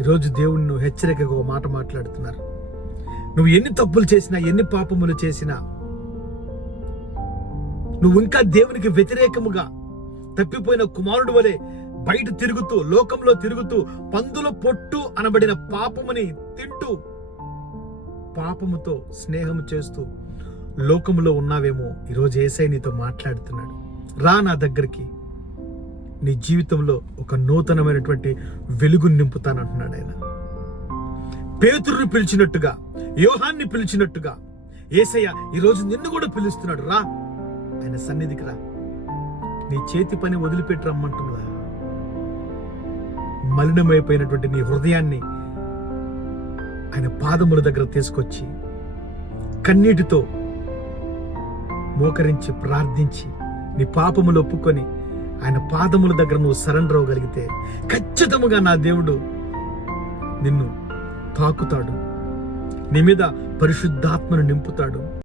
ఈరోజు దేవుడు నువ్వు హెచ్చరికగా ఒక మాట మాట్లాడుతున్నారు. నువ్వు ఎన్ని తప్పులు చేసినా, ఎన్ని పాపములు చేసినా, నువ్వు ఇంకా దేవునికి వ్యతిరేకముగా తప్పిపోయిన కుమారుడు వలె బయట తిరుగుతూ, లోకంలో తిరుగుతూ, పందుల పొట్టు అనబడిన పాపముని తింటూ, పాపముతో స్నేహం చేస్తూ లోకములో ఉన్నావేమో. ఈరోజు యేసయ్య నీతో మాట్లాడుతున్నాడు. రా నా దగ్గరికి, నీ జీవితంలో ఒక నూతనమైనటువంటి వెలుగును నింపుతానంటున్నాడు ఆయన. పేతురుని పిలిచినట్టుగా, యోహాన్ని పిలిచినట్టుగా యేసయ్య ఈరోజు నిన్ను కూడా పిలుస్తున్నాడు. రా ఆయన సన్నిధికి రా. నీ చేతి పని వదిలిపెట్టి రమ్మంటున్నా. మలినమైపోయినటువంటి నీ హృదయాన్ని ఆయన పాదముల దగ్గర తీసుకొచ్చి కన్నీటితో మోకరించి ప్రార్థించి నీ పాపములు ఒప్పుకొని ఆయన పాదముల దగ్గర నువ్వు సరెండర్ అవ్వగలిగితే ఖచ్చితంగా నా దేవుడు నిన్ను తాకుతాడు, నీ మీద పరిశుద్ధాత్మను నింపుతాడు.